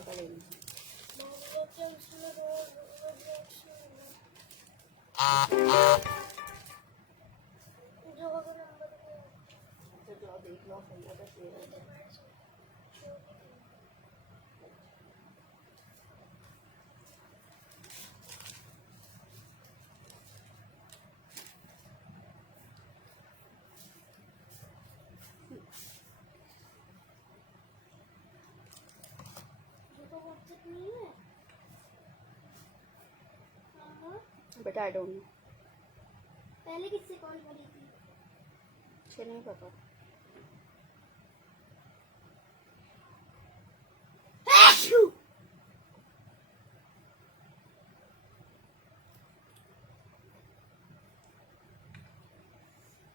का लेना देख लो बेटा। आई डोंट नो पहले किससे कॉल करी थी? मुझे नहीं पता।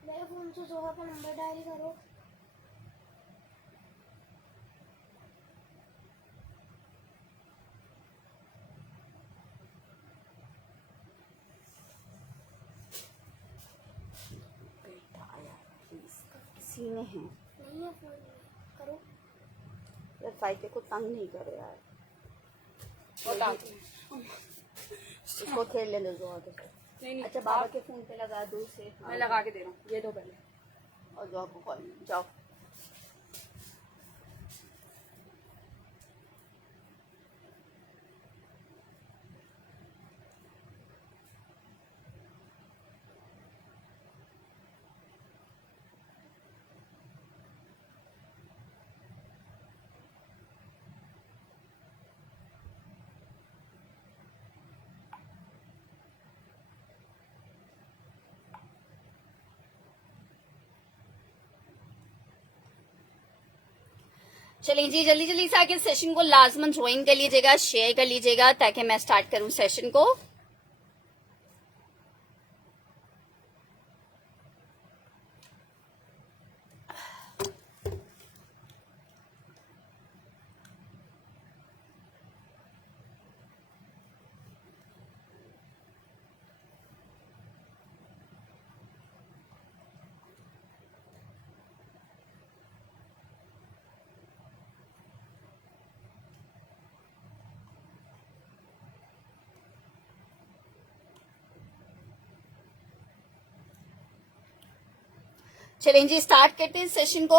मेरे फोन से जोहा का नंबर डायल करो। किसी में है नहीं है फोन में, करो। यार फाइके को तंग नहीं करो यार। उसको खेल लेने दो आगे से। नहीं अच्छा बाबा के फोन पे लगा दो से। मैं लगा के दे रहा हूँ, ये दो पहले। और जो आपको कॉल जाओ। चलिए जी जल्दी जल्दी से आके सेशन को लाजमन ज्वाइन कर लीजिएगा, शेयर कर लीजिएगा ताकि मैं स्टार्ट करूं सेशन को। चलें जी स्टार्ट करते हैं सेशन को।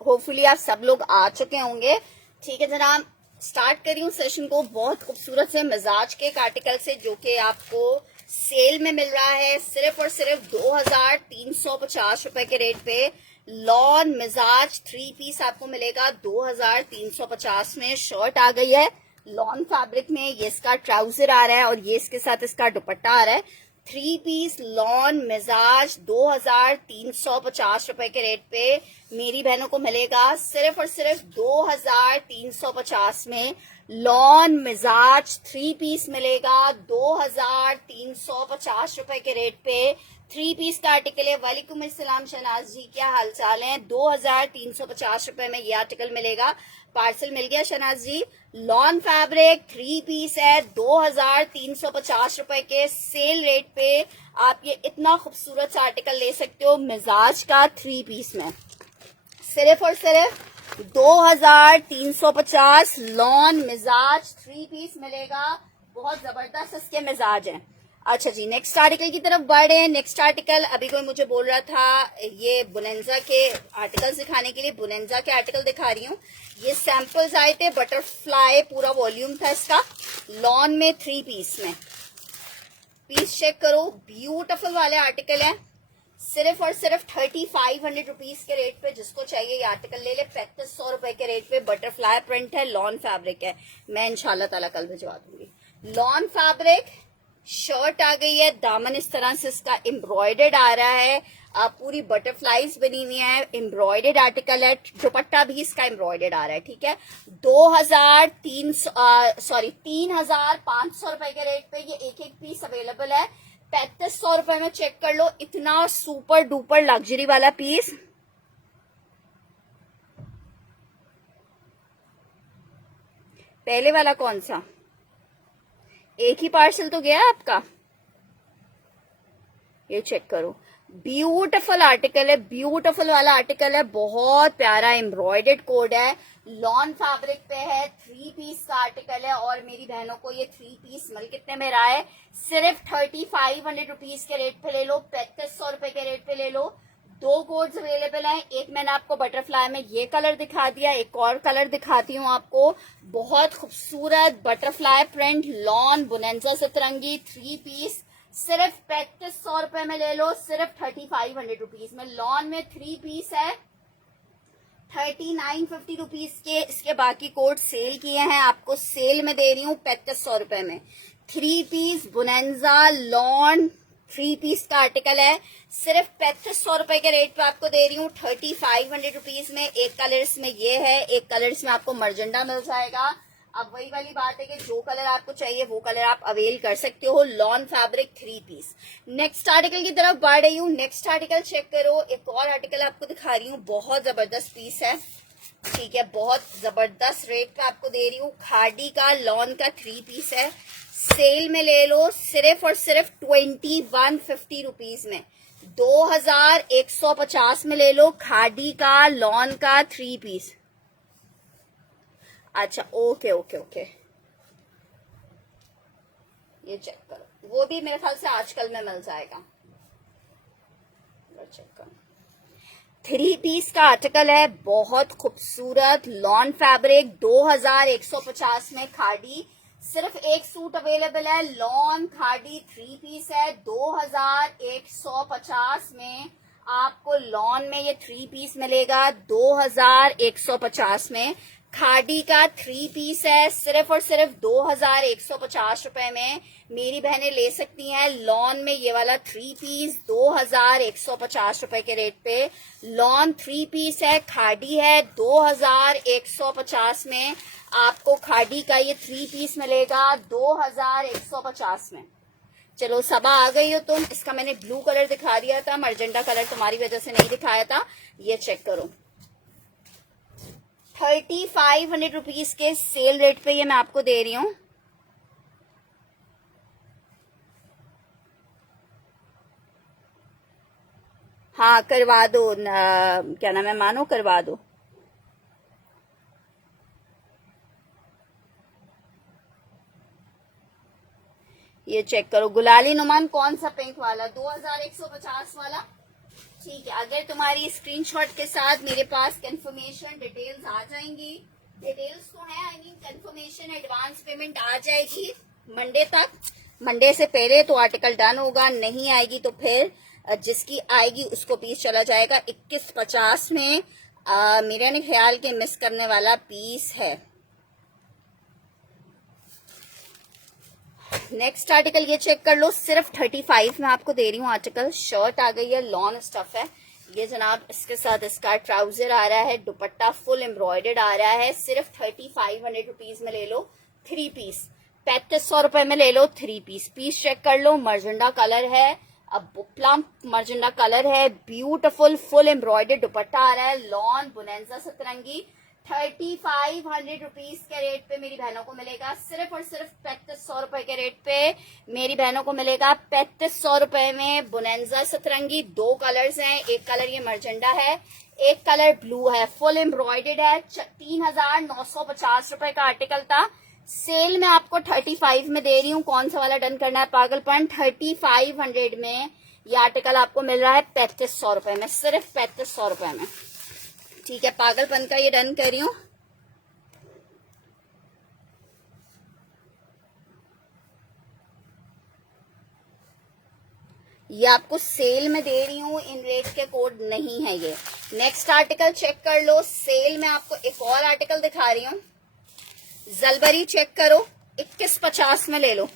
होपफुली आप सब लोग आ चुके होंगे। ठीक है जनाब, स्टार्ट करी हूँ सेशन को बहुत खूबसूरत से मिजाज के एक आर्टिकल से जो कि आपको सेल में मिल रहा है सिर्फ और सिर्फ 2350 रुपए के रेट पे। लॉन मिजाज 3 पीस आपको मिलेगा 2350 में। शर्ट आ गई है लॉन फैब्रिक में, ये इसका ट्राउजर आ रहा है और ये इसके साथ इसका दुपट्टा आ रहा है। 3 पीस लॉन मिजाज 2350 रुपए के रेट पे मेरी बहनों को मिलेगा सिर्फ और सिर्फ 2350 में। लॉन मिजाज 3 पीस मिलेगा 2350 रुपए के रेट पे। 3 पीस का आर्टिकल है। वालेकुम अस्सलाम शहनाज जी, क्या हाल चाल है? 2350 रुपए में ये आर्टिकल मिलेगा। पार्सल मिल गया शहनाज जी। लॉन फैब्रिक 3 पीस है 2350 रुपए के सेल रेट पे। आप ये इतना खूबसूरत सा आर्टिकल ले सकते हो मिजाज का 3 पीस में सिर्फ और सिर्फ 2350। लॉन मिजाज 3 पीस मिलेगा। बहुत जबरदस्त इसके मिजाज हैं। अच्छा जी नेक्स्ट आर्टिकल की तरफ बढ़े। नेक्स्ट आर्टिकल अभी कोई मुझे बोल रहा था ये बुनेंजा के आर्टिकल्स दिखाने के लिए बुनेंजा के आर्टिकल दिखा रही हूँ। ये सैंपल्स आए थे, बटरफ्लाई पूरा वॉल्यूम था इसका। लॉन में 3 पीस में पीस चेक करो, ब्यूटीफुल वाले आर्टिकल है। सिर्फ और सिर्फ 3500 रुपीज के रेट पे जिसको चाहिए ये आर्टिकल ले ले। 3500 रुपए के रेट पे बटरफ्लाई प्रिंट है, लॉन फैब्रिक है। मैं इंशाल्लाह ताला कल भिजवा दूंगी। लॉन फैब्रिक शर्ट आ गई है, दामन इस तरह से इसका एम्ब्रॉयडर्ड आ रहा है। पूरी बटरफ्लाईज बनी हुई है, एम्ब्रॉयडर्ड आर्टिकल है। दुपट्टा भी इसका एम्ब्रॉयडर्ड आ रहा है। ठीक है 3500 रुपए के रेट पे ये एक एक पीस अवेलेबल है। 3500 रुपए में चेक कर लो, इतना सुपर डुपर लग्जरी वाला पीस। पहले वाला कौन सा? एक ही पार्सल तो गया आपका, ये चेक करो। ब्यूटीफुल आर्टिकल है, ब्यूटीफुल वाला आर्टिकल है, बहुत प्यारा एम्ब्रॉयडर्ड कोड है, लॉन फैब्रिक पे है, 3 पीस का आर्टिकल है। और मेरी बहनों को ये 3 पीस मिल कितने में रहा है? सिर्फ 3500 रुपीज के रेट पे ले लो, 3500 रुपए के रेट पे ले लो। 2 कोड्स अवेलेबल हैं। एक मैंने आपको बटरफ्लाई में ये कलर दिखा दिया, एक और कलर दिखाती हूँ आपको। बहुत खूबसूरत बटरफ्लाई प्रिंट लॉन बुनेंजा सतरंगी 3 पीस, सिर्फ 3500 रुपए में ले लो, सिर्फ 3500 रुपीज में। लॉन में 3 पीस है, 3950 रुपीज के। इसके बाकी कोड सेल किए हैं, आपको सेल में दे रही हूँ 3500 रुपए में। 3 पीस बुनेंजा लॉन 3 पीस का आर्टिकल है, सिर्फ 3500 रुपए के रेट पे आपको दे रही हूँ 3500 रुपीज में। एक कलर इसमें ये है, एक कलर इसमें आपको मर्जेंडा मिल जाएगा। अब वही वाली बात है कि जो कलर आपको चाहिए वो कलर आप अवेल कर सकते हो। Lawn fabric 3 piece. Next article की तरफ बढ़ रही हूँ। नेक्स्ट आर्टिकल चेक करो। एक और आर्टिकल आपको दिखा रही हूँ, बहुत जबरदस्त पीस है, ठीक है, बहुत जबरदस्त रेट पे आपको दे रही हूँ। खादी का लॉन का 3 पीस है, सेल में ले लो, सिर्फ और सिर्फ 2150 रुपीज में। 2150 में ले लो खादी का लॉन का 3 पीस। अच्छा, ओके ओके ओके, ये चेक करो, वो भी मेरे ख्याल से आजकल में मिल जाएगा। चेक करो, 3 पीस का आर्टिकल है, बहुत खूबसूरत लॉन फैब्रिक 2150 में। खादी सिर्फ एक सूट अवेलेबल है, लॉन खादी 3 पीस है, 2150 में आपको लॉन में ये 3 पीस मिलेगा। 2150 में खादी का 3 पीस है, सिर्फ और सिर्फ 2150 रुपए में मेरी बहनें ले सकती हैं। लॉन में ये वाला 3 पीस 2150 रुपए के रेट पे लॉन 3 पीस है, खादी है। 2150 में आपको खादी का ये 3 पीस मिलेगा, 2150 में। चलो सबा आ गई हो तुम। इसका मैंने ब्लू कलर दिखा दिया था, मर्जेंडा कलर तुम्हारी वजह से नहीं दिखाया था। ये चेक करो, 3500 रुपीज के सेल रेट पे ये मैं आपको दे रही हूँ। हाँ करवा दो, क्या नाम है, मानो करवा दो। ये चेक करो, गुलाली नुमान कौन सा पिंक वाला, 2150 वाला, ठीक है। अगर तुम्हारी स्क्रीनशॉट के साथ मेरे पास कंफर्मेशन डिटेल्स आ जाएंगी, डिटेल्स तो है, I mean confirmation advance payment आ जाएगी मंडे तक। मंडे से पहले तो आर्टिकल डन होगा, नहीं आएगी तो फिर जिसकी आएगी उसको पीस चला जाएगा। 2150 में मेरा नहीं ख्याल के मिस करने वाला पीस है। नेक्स्ट आर्टिकल ये चेक कर लो, सिर्फ 35 में आपको दे रही हूँ आर्टिकल। शर्ट आ गई है, लॉन स्टफ है ये जनाब, इसके साथ इसका ट्राउजर आ रहा है, दुपट्टा फुल एम्ब्रॉयडर्ड आ रहा है। सिर्फ 3500 रुपीज में ले लो 3 पीस, 3500 रुपए में ले लो 3 पीस। पीस चेक कर लो, मर्जेंडा कलर है, अब प्लम मर्जेंडा कलर है, ब्यूटीफुल फुल एम्ब्रॉयडर्ड दुपट्टा आ रहा है, लॉन बुनेंजा सतरंगी 3500 रुपीज के रेट पे मेरी बहनों को मिलेगा। सिर्फ और सिर्फ 3500 रुपए के रेट पे मेरी बहनों को मिलेगा। 3500 रुपए में बुनेंजा सतरंगी। 2 कलर्स हैं, एक कलर ये मर्जेंडा है, एक कलर ब्लू है, फुल एम्ब्रॉयडर्ड है। 3950 रुपए का आर्टिकल था, सेल में आपको 35 में दे रही हूँ। कौन सा वाला डन करना है पागलपन, 3500 में ये आर्टिकल आपको मिल रहा है 3500 रुपए में, सिर्फ 3500 रुपए में, ठीक है। पागलपन का ये डन कर रही हूँ। ये आपको सेल में दे रही हूँ, इन रेट के कोड नहीं है ये। नेक्स्ट आर्टिकल चेक कर लो, सेल में आपको एक और आर्टिकल दिखा रही हूँ, जलबरी चेक करो, 2150 में ले लो,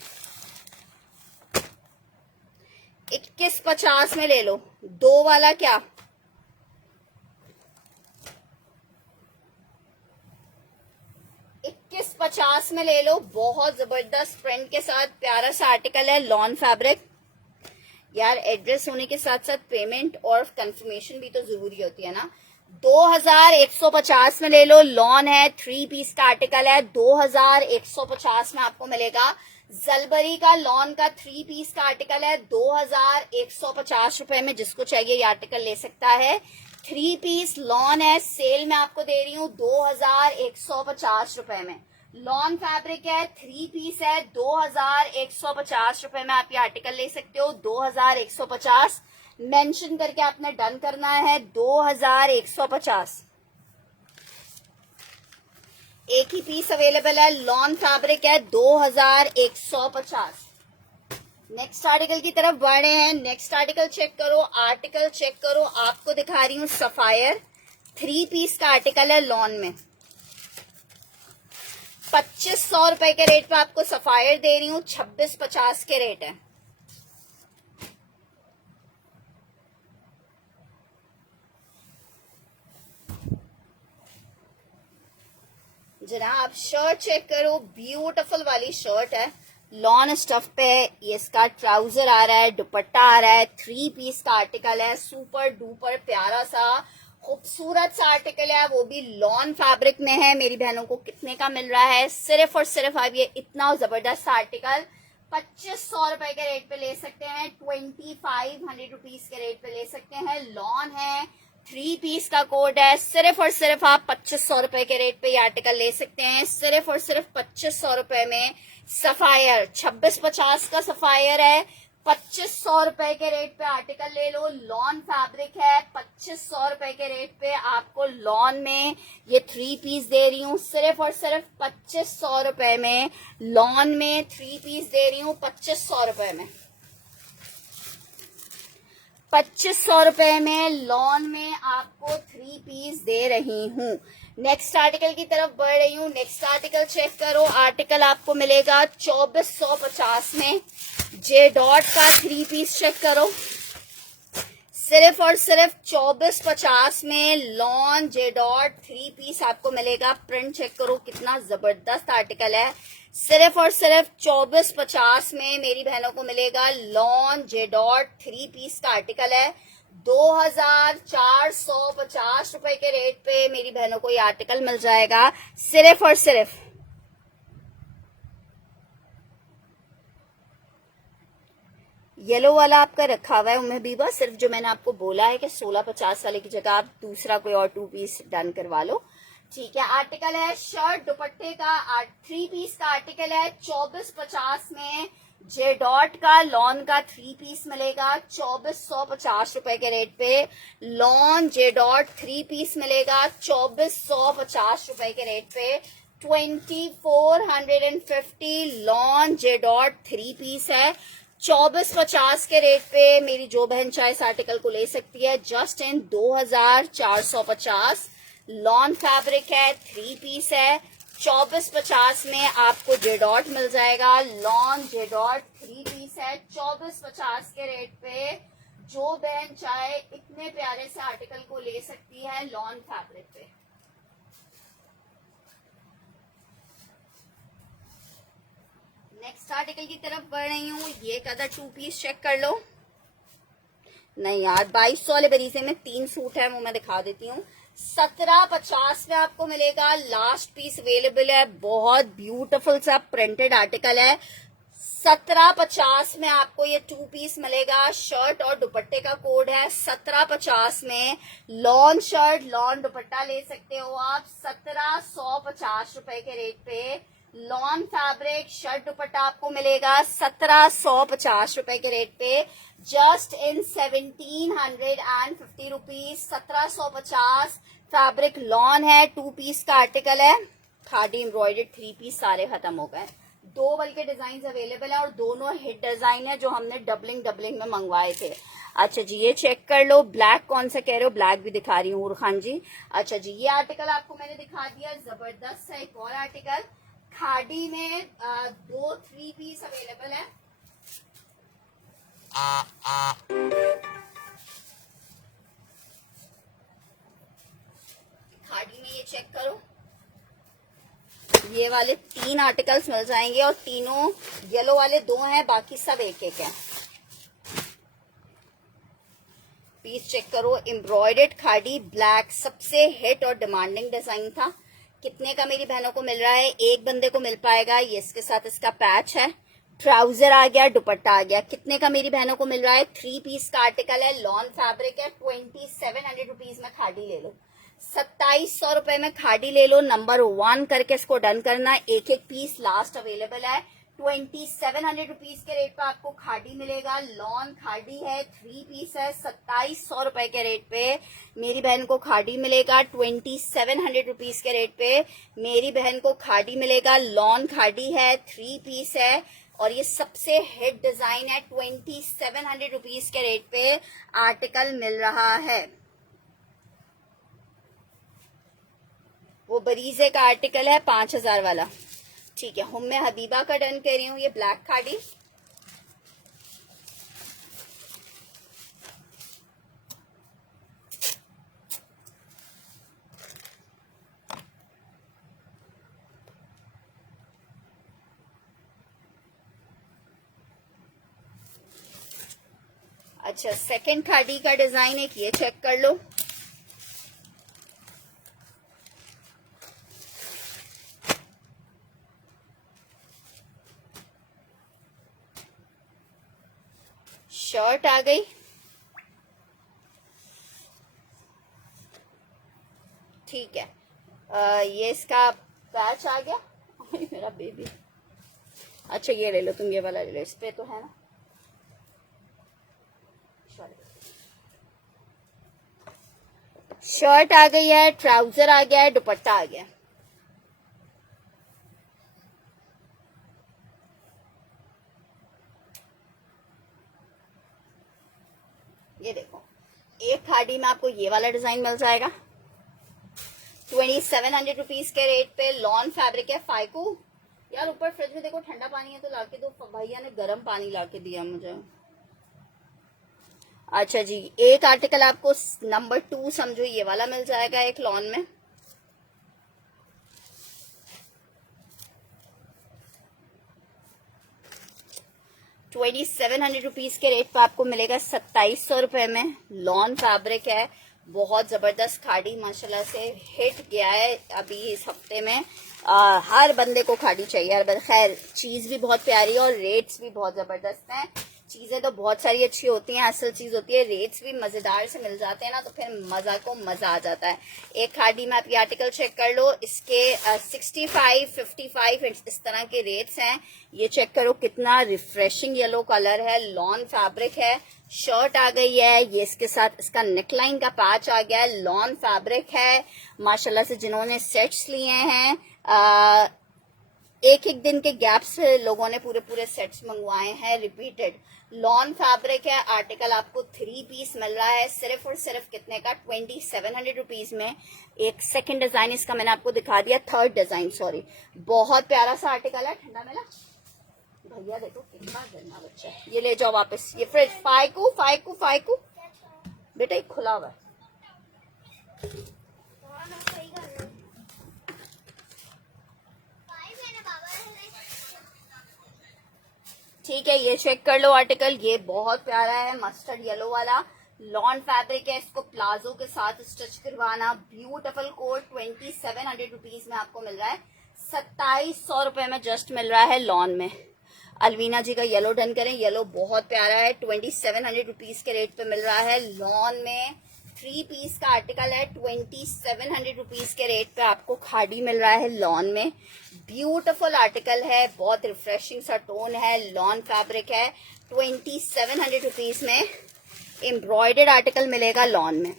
2150 में ले लो। 2 वाला क्या, 2150 में ले लो, बहुत जबरदस्त प्रिंट के साथ प्यारा सा आर्टिकल है, लॉन फैब्रिक। यार एड्रेस होने के साथ साथ पेमेंट और कंफर्मेशन भी तो जरूरी होती है ना। 2150 में ले लो, लॉन है, 3 पीस का आर्टिकल है, 2150 में आपको मिलेगा। जलबरी का लॉन का 3 पीस का आर्टिकल है 2150 रुपए में, जिसको चाहिए ये आर्टिकल ले सकता है। 3 पीस लॉन है, सेल में आपको दे रही हूँ 2150 रुपए में। लॉन फैब्रिक है, 3 पीस है, 2150 रुपए में आप ये आर्टिकल ले सकते हो। 2150 मेंशन करके आपने डन करना है, 2150। एक ही पीस अवेलेबल है, लॉन फैब्रिक है, 2150। नेक्स्ट आर्टिकल की तरफ बढ़ रहे हैं। नेक्स्ट आर्टिकल चेक करो, आर्टिकल चेक करो। आपको दिखा रही हूँ सफायर, 3 पीस का आर्टिकल है लॉन में। 2500 रुपए के रेट पे आपको सफायर दे रही हूँ, 2650 के रेट है। जनाब शर्ट चेक करो, ब्यूटीफुल वाली शर्ट है, लॉन स्टफ पे। ये इसका ट्राउजर आ रहा है, दुपट्टा आ रहा है, 3 पीस का आर्टिकल है, सुपर डुपर प्यारा सा खूबसूरत सा आर्टिकल है, वो भी लॉन फैब्रिक में है। मेरी बहनों को कितने का मिल रहा है? सिर्फ और सिर्फ आप ये इतना जबरदस्त आर्टिकल 2500 रुपए के रेट पे ले सकते हैं, 2500 रुपीज के रेट पे ले सकते हैं। लॉन है, 3 पीस का कोड है, सिर्फ और सिर्फ आप 2500 रुपए के रेट पे ये आर्टिकल ले सकते हैं। सिर्फ और सिर्फ 2500 रुपए में सफायर, 2650 का सफायर है, 2500 रुपए के रेट पे आर्टिकल ले लो। लॉन फैब्रिक है, 2500 रुपए के रेट पे आपको लॉन में ये 3 पीस दे रही हूँ। सिर्फ और सिर्फ 2500 रुपए में लॉन में 3 पीस दे रही हूँ, 2500 रुपए में। 2500 रुपए में लॉन में आपको 3 पीस दे रही हूँ। नेक्स्ट आर्टिकल की तरफ बढ़ रही हूँ। नेक्स्ट आर्टिकल चेक करो, आर्टिकल आपको मिलेगा 2450 में। जे डॉट का 3 पीस चेक करो, सिर्फ और सिर्फ 2450 में लॉन जे डॉट 3 पीस आपको मिलेगा। प्रिंट चेक करो, कितना जबरदस्त आर्टिकल है। सिर्फ और सिर्फ 2450 में मेरी बहनों को मिलेगा लॉन जे डॉट 3 पीस का आर्टिकल है। 2450 रुपए के रेट पे मेरी बहनों को ये आर्टिकल मिल जाएगा। सिर्फ और सिर्फ येलो वाला आपका रखा हुआ है उम्मे बीबा, सिर्फ जो मैंने आपको बोला है कि 1650 वाले की जगह आप दूसरा कोई और 2 पीस डन करवा लो, ठीक है। आर्टिकल है शर्ट दुपट्टे का, 3 पीस का आर्टिकल है, 2450 में। जे डॉट का लॉन का 3 पीस मिलेगा 2450 रुपए के रेट पे। लॉन जे डॉट 3 पीस मिलेगा 2450 रुपए के रेट पे। 2450 लॉन जे डॉट 3 पीस है, 2450 के रेट पे मेरी जो बहन चाहे इस आर्टिकल को ले सकती है। जस्ट इन 2450 लॉन फैब्रिक है, 3 पीस है, 2450 में आपको जे डॉट मिल जाएगा। लॉन जे डॉट 3 पीस है, 2450 के रेट पे जो बहन चाहे इतने प्यारे से आर्टिकल को ले सकती है लॉन फैब्रिक पे। नेक्स्ट आर्टिकल की तरफ बढ़ रही हूँ। ये कदर 2 पीस चेक कर लो। नहीं यार, 2200 वाले बरीजे में 3 सूट है, वो मैं दिखा देती हूँ। 1750 में आपको मिलेगा। लास्ट पीस अवेलेबल है, बहुत ब्यूटीफुल सा प्रिंटेड आर्टिकल है। 1750 में आपको ये 2 पीस मिलेगा। शर्ट और दुपट्टे का कोड है 1750 में। लॉन शर्ट लॉन दुपट्टा ले सकते हो आप 1750 रुपए के रेट पे। लॉन फैब्रिक शर्ट दुपट्टा आपको मिलेगा 1750 रुपए के रेट पे। Just in 1750 rupees. 1750 fabric lawn है, 2 पीस का आर्टिकल है। खादी एम्ब्रॉयडर्ड 3 पीस सारे खत्म हो गए। 2 बल्कि डिजाइन अवेलेबल है और दोनों हिट डिजाइन है जो हमने डबलिंग में मंगवाए थे। अच्छा जी, ये चेक कर लो। ब्लैक कौन सा कह रहे हो? ब्लैक भी दिखा रही हूँ खान जी। अच्छा जी, ये आर्टिकल आपको मैंने दिखा दिया, जबरदस्त है। एक और आर्टिकल खादी में 2 3 पीस अवेलेबल है। खादी में ये चेक करो, ये वाले 3 आर्टिकल्स मिल जाएंगे और तीनों येलो वाले 2 हैं, बाकी सब एक एक है। पीस चेक करो, एम्ब्रॉयडर्ड खादी ब्लैक सबसे हिट और डिमांडिंग डिजाइन था। कितने का मेरी बहनों को मिल रहा है? एक बंदे को मिल पाएगा। ये इसके साथ इसका पैच है, ट्राउजर आ गया, दुपट्टा आ गया। कितने का मेरी बहनों को मिल रहा है? 3 पीस का आर्टिकल है, लॉन फैब्रिक है, 2700 रुपीज में खादी ले लो, 2700 रुपए में खादी ले लो। नंबर 1 करके इसको डन करना। एक एक पीस लास्ट अवेलेबल है। 2700 रुपीज के रेट पे आपको खादी मिलेगा। लॉन खादी है, 3 पीस है, 2700 रुपए के रेट पे मेरी बहन को खादी मिलेगा। 2700 रुपीज के रेट पे मेरी बहन को खादी मिलेगा। लॉन खादी है, 3 पीस है और ये सबसे हिट डिजाइन है। 2700 रुपीज के रेट पे आर्टिकल मिल रहा है। वो बरीजे का आर्टिकल है 5000 वाला। ठीक है, हम मैं हबीबा का डन कर रही हूँ। ये ब्लैक खाड़ी, अच्छा सेकंड खाड़ी का डिजाइन एक ये चेक कर लो। शर्ट आ गई, ठीक है। ये इसका पैच आ गया। मेरा बेबी, अच्छा ये ले लो तुम, ये वाला ले लो, इस पे तो है ना। शर्ट आ गई है, ट्राउजर आ गया है, दुपट्टा आ गया। ये देखो, एक खाड़ी में आपको ये वाला डिजाइन मिल जाएगा 2700 रुपीज के रेट पे। लॉन फैब्रिक है, फाइकू। यार ऊपर फ्रिज में देखो ठंडा पानी है तो लाके दो, भैया ने गर्म पानी लाके दिया मुझे। अच्छा जी, एक आर्टिकल आपको नंबर 2 समझो ये वाला मिल जाएगा एक लॉन में। ₹2700 के रेट पर आपको मिलेगा 2700 रुपए में। लॉन फैब्रिक है, बहुत जबरदस्त खाड़ी, माशाल्लाह से हिट गया है अभी इस हफ्ते में। हर बंदे को खाड़ी चाहिए। खैर चीज भी बहुत प्यारी है और रेट्स भी बहुत जबरदस्त हैं। चीजें तो बहुत सारी अच्छी होती हैं, असल चीज होती है रेट्स भी मजेदार से मिल जाते हैं ना, तो फिर मजा को मजा आ जाता है। एक खाड़ी में आप ये आर्टिकल चेक कर लो, इसके 65, 55 इस तरह के रेट्स हैं। ये चेक करो कितना रिफ्रेशिंग येलो कलर है, लॉन फैब्रिक है। शर्ट आ गई है, ये इसके साथ इसका नेकलाइन का पैच आ गया है। लॉन फैब्रिक है, माशाल्लाह से जिन्होंने सेट्स लिए हैं, एक एक दिन के गैप से लोगों ने पूरे पूरे सेट्स मंगवाए हैं रिपीटेड। लॉन फैब्रिक है, आर्टिकल आपको 3 पीस मिल रहा है सिर्फ और सिर्फ कितने का? 2700 रुपीज में। एक सेकंड डिजाइन इसका मैंने आपको दिखा दिया, थर्ड डिजाइन सॉरी। बहुत प्यारा सा आर्टिकल है। ठंडा मिला भैया, देखो कितना गंदा बच्चा है। ये ले जाओ वापस, ये फ्रिज। फाइकू फाइकू फाइकू बेटा, एक खुला हुआ है। ठीक है, ये चेक कर लो आर्टिकल, ये बहुत प्यारा है, मस्टर्ड येलो वाला। लॉन फैब्रिक है, इसको प्लाजो के साथ स्टिच करवाना। ब्यूटीफुल कोट 2700 रुपीज में आपको मिल रहा है। 2700 रुपए में जस्ट मिल रहा है लॉन में। अलवीना जी का येलो डन करें, येलो बहुत प्यारा है। 2700 रुपीज के रेट पे मिल रहा है लॉन में। 3 पीस का आर्टिकल है, 2700 रुपीज के रेट पे आपको खाड़ी मिल रहा है लॉन में। ब्यूटीफुल आर्टिकल है, बहुत रिफ्रेशिंग सा टोन है, लॉन फैब्रिक है। 2700 रुपीज में एम्ब्रॉयडर्ड आर्टिकल मिलेगा लॉन में।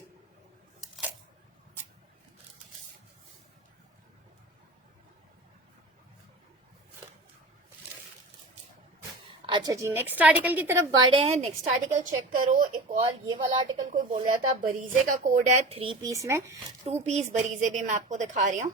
अच्छा जी, नेक्स्ट आर्टिकल की तरफ बढ़े हैं। नेक्स्ट आर्टिकल चेक करो, एक और ये वाला आर्टिकल कोई बोल रहा था, बरीजे का कोड है 3 पीस में। 2 पीस बरीजे भी मैं आपको दिखा रही हूँ।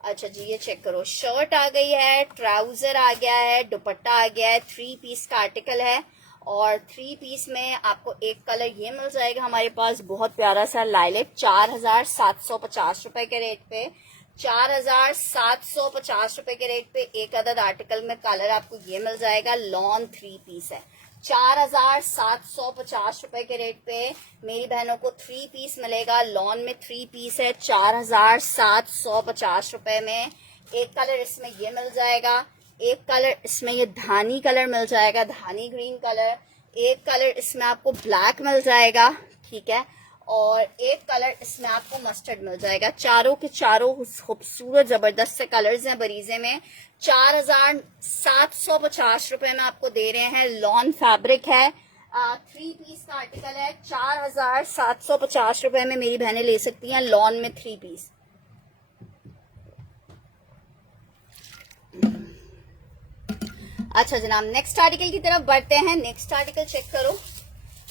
अच्छा जी, ये चेक करो, शर्ट आ गई है, ट्राउजर आ गया है, दुपट्टा आ गया है। 3 पीस का आर्टिकल है और 3 पीस में आपको एक कलर ये मिल जाएगा हमारे पास, बहुत प्यारा सा लाइलेक। 4750 रुपए के रेट पे, 4750 रुपए के रेट पे एक अदद आर्टिकल में कलर आपको ये मिल जाएगा। लॉन 3 पीस है। 4750 रुपए के रेट पे मेरी बहनों को 3 पीस मिलेगा। लॉन में 3 पीस है 4750 रुपए में। एक कलर इसमें ये मिल जाएगा, एक कलर इसमें ये धानी कलर मिल जाएगा, धानी ग्रीन कलर। एक कलर इसमें आपको ब्लैक मिल जाएगा, ठीक है, और एक कलर इसमें आपको मस्टर्ड मिल जाएगा। चारों के चारों खूबसूरत जबरदस्त से कलर्स हैं बरीजे में। 4750 रुपए में आपको दे रहे हैं। लॉन फैब्रिक है, 3 पीस का आर्टिकल है। 4750 रुपए में मेरी बहनें ले सकती हैं लॉन में 3 पीस। अच्छा जनाब, नेक्स्ट आर्टिकल की तरफ बढ़ते हैं। नेक्स्ट आर्टिकल चेक करो।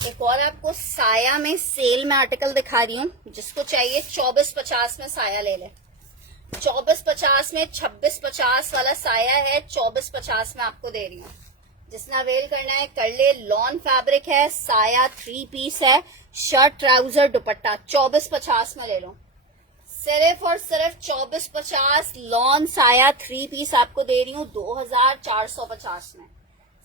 एक और आपको साया में सेल में आर्टिकल दिखा रही हूँ। जिसको चाहिए 2450 में साया ले ले। 2450 में 2650 वाला साया है, 2450 में आपको दे रही हूँ। जिसने अवेल करना है कर ले। लॉन फैब्रिक है, साया 3 पीस है, शर्ट ट्राउजर दुपट्टा। 2450 में ले लो। सिर्फ और सिर्फ 2450 लॉन साया 3 पीस आपको दे रही हूँ 2450 में।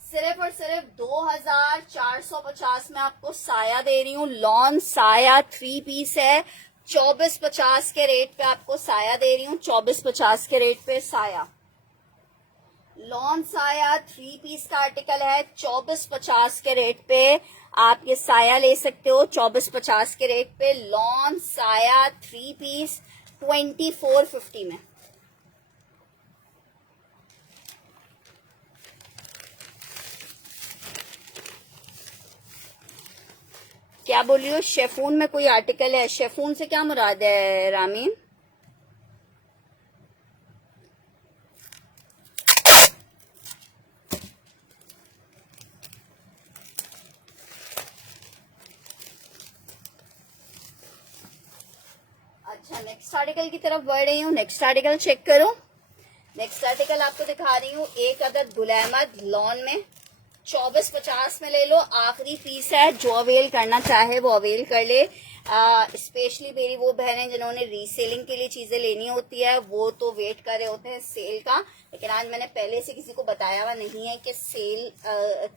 सिर्फ और सिर्फ 2450 में आपको साया दे रही हूँ। लॉन साया 3 पीस है, 2450 के रेट पे आपको साया दे रही हूँ। 2450 के रेट पे साया, लॉन साया 3 पीस का आर्टिकल है। 2450 के रेट पे आप ये साया ले सकते हो। 2450 के रेट पे लॉन साया 3 पीस 2450 में। क्या बोल रही हो? शेफून में कोई आर्टिकल है? शेफून से क्या मुराद है रामीन? अच्छा, नेक्स्ट आर्टिकल की तरफ बढ़ रही हूँ। नेक्स्ट आर्टिकल चेक करो। नेक्स्ट आर्टिकल आपको दिखा रही हूँ। एक अदद गुल अहमद लॉन में 2450 में ले लो। आखिरी पीस है, जो अवेल करना चाहे वो अवेल कर ले। स्पेशली मेरी वो बहनें जिन्होंने रीसेलिंग के लिए चीजें लेनी होती है वो तो वेट कर रहे होते हैं सेल का। लेकिन आज मैंने पहले से किसी को बताया हुआ नहीं है कि सेल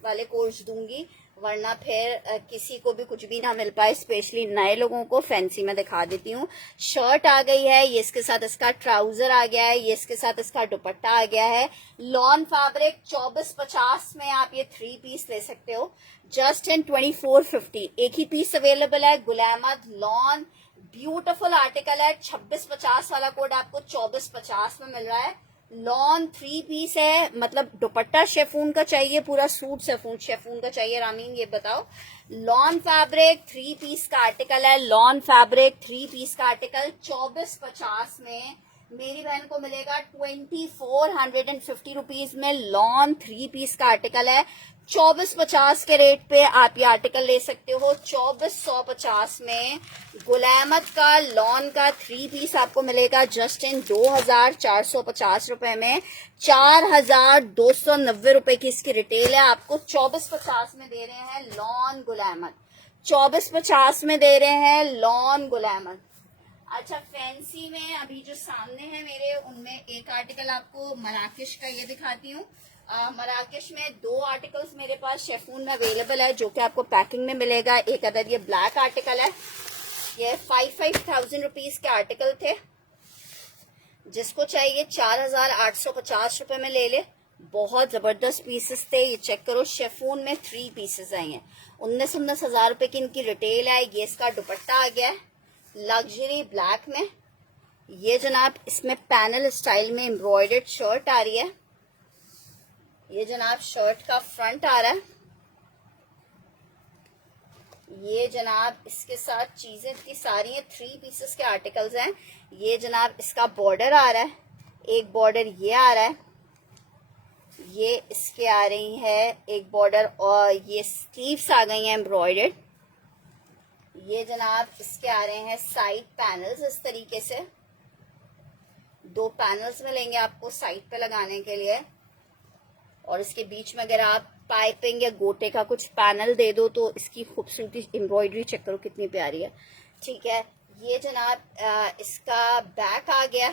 वाले कोर्स दूंगी, वरना फिर किसी को भी कुछ भी ना मिल पाए। स्पेशली नए लोगों को फैंसी में दिखा देती हूँ। शर्ट आ गई है, ये इसके साथ इसका ट्राउजर आ गया है, ये इसके साथ इसका दुपट्टा आ गया है। लॉन फैब्रिक 2450 में आप ये 3 पीस ले सकते हो जस्ट इन 2450। एक ही पीस अवेलेबल है। Gul Ahmed lawn beautiful article है। 2650 वाला कोड आपको 2450 में मिल रहा है। लॉन 3 पीस है, मतलब दुपट्टा शेफून का चाहिए, पूरा सूट शेफून का चाहिए रामीन, ये बताओ। लॉन फैब्रिक 3 पीस का आर्टिकल है। लॉन फैब्रिक 3 पीस का आर्टिकल 2450 में मेरी बहन को मिलेगा 2450 रुपीज में। लॉन 3 पीस का आर्टिकल है। 2450 के रेट पे आप ये आर्टिकल ले सकते हो। 2450 में गुल अहमद का लॉन का 3 पीस आपको मिलेगा जस्ट इन 2450 रुपए में। 4290 रुपए की इसकी रिटेल है। आपको 2450 में दे रहे हैं लॉन गुल अहमद। 2450 में दे रहे हैं लॉन गुल अहमद। अच्छा, फैंसी में अभी जो सामने है मेरे, उनमें एक आर्टिकल आपको मराकेश का ये दिखाती हूँ। मराकेश में 2 आर्टिकल्स मेरे पास शेफून में अवेलेबल है जो कि आपको पैकिंग में मिलेगा। एक अदर ये ब्लैक आर्टिकल है, ये 5,000 रुपीज के आर्टिकल थे। जिसको चाहिए 4850 रुपए में ले ले। बहुत जबरदस्त पीसेस थे, ये चेक करो। शेफून में 3 पीसेस आई हैं। 19 हजार रुपए की इनकी रिटेल है। ये इसका दुपट्टा आ गया है लग्जरी ब्लैक में। ये जनाब इसमें पैनल स्टाइल में एम्ब्रॉयडर्ड शर्ट आ रही है। ये जनाब शर्ट का फ्रंट आ रहा है। ये जनाब इसके साथ चीजें इतनी सारी हैं। 3 पीसेस के आर्टिकल्स हैं। ये जनाब इसका बॉर्डर आ रहा है। एक बॉर्डर ये आ रहा है, ये इसके आ रही है एक बॉर्डर, और ये स्लीव्स आ गई हैं एम्ब्रॉयडर्ड। ये जनाब इसके आ रहे हैं साइड पैनल्स इस तरीके से। 2 पैनल्स मिलेंगे आपको साइड पे लगाने के लिए, और इसके बीच में अगर आप पाइपिंग या गोटे का कुछ पैनल दे दो तो इसकी खूबसूरती एम्ब्रॉयडरी चेक करो कितनी प्यारी है। ठीक है, ये जनाब इसका बैक आ गया,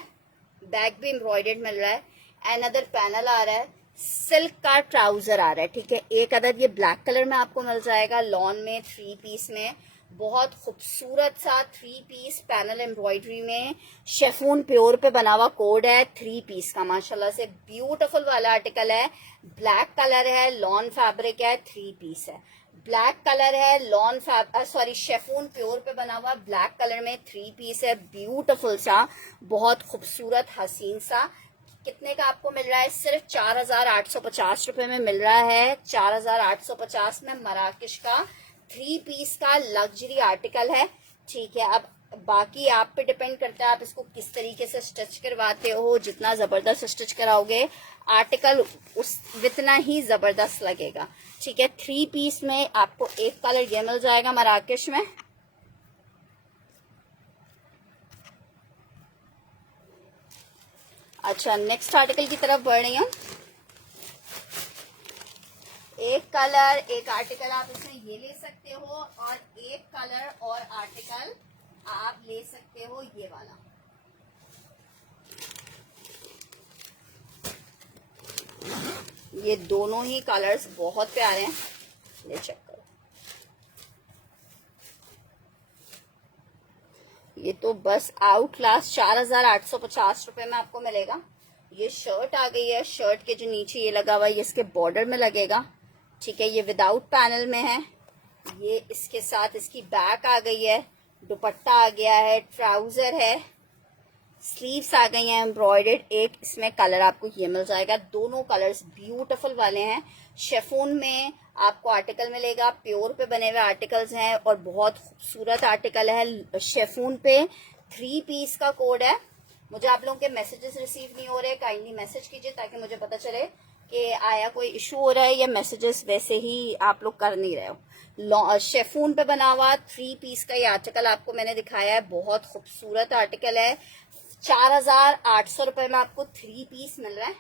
बैक भी एम्ब्रॉयडर्ड मिल रहा है। अनदर पैनल आ रहा है, सिल्क का ट्राउजर आ रहा है। ठीक है, एक अदर ये ब्लैक कलर में आपको मिल जाएगा लॉन में 3 पीस में। बहुत खूबसूरत सा 3 पीस पैनल एम्ब्रॉयडरी में शेफून प्योर पे बना हुआ कोड है 3 पीस का। माशाल्लाह से ब्यूटीफुल वाला आर्टिकल है। ब्लैक कलर है, लॉन फैब्रिक है, 3 पीस है। ब्लैक कलर है, लॉन सॉरी शेफून प्योर पे बना हुआ ब्लैक कलर में 3 पीस है। ब्यूटीफुल सा, बहुत खूबसूरत हसीन सा। कितने का आपको मिल रहा है? सिर्फ 4,850 रुपए में मिल रहा है। 4,850 में मराकश का 3 पीस का लग्जरी आर्टिकल है। ठीक है, अब बाकी आप पे डिपेंड करता है आप इसको किस तरीके से स्टिच करवाते हो। जितना जबरदस्त स्टिच कराओगे आर्टिकल उतना ही जबरदस्त लगेगा। ठीक है, 3 पीस में आपको एक कलर ये मिल जाएगा मराकश में। अच्छा, नेक्स्ट आर्टिकल की तरफ बढ़ रही हूँ। एक कलर, एक आर्टिकल आप इसमें ये ले सकते हो और एक कलर और आर्टिकल आप ले सकते हो ये वाला। ये दोनों ही कलर्स बहुत प्यारे हैं, ये चेक करो। ये तो बस आउट क्लास 4,850 रुपए में आपको मिलेगा। ये शर्ट आ गई है, शर्ट के जो नीचे ये लगा हुआ है ये इसके बॉर्डर में लगेगा। ठीक है, ये विदाउट पैनल में है। ये इसके साथ इसकी बैक आ गई है, दुपट्टा आ गया है, ट्राउजर है, स्लीव्स आ गई हैं एम्ब्रॉयडर्ड। एक इसमें कलर आपको ये मिल जाएगा। दोनों कलर्स ब्यूटीफुल वाले हैं। शेफून में आपको आर्टिकल मिलेगा, प्योर पे बने हुए आर्टिकल्स हैं और बहुत खूबसूरत आर्टिकल है। शेफून पे 3 पीस का कोड है। मुझे आप लोगों के मैसेजेस रिसीव नहीं हो रहे, काइंडली मैसेज कीजिए ताकि मुझे पता चले कि आया कोई इशू हो रहा है या मैसेजेस वैसे ही आप लोग कर नहीं रहे हो। शेफून पे बना हुआ 3 पीस का ये आर्टिकल आपको मैंने दिखाया है। बहुत खूबसूरत आर्टिकल है। 4,800 रुपए में आपको 3 पीस मिल रहा है।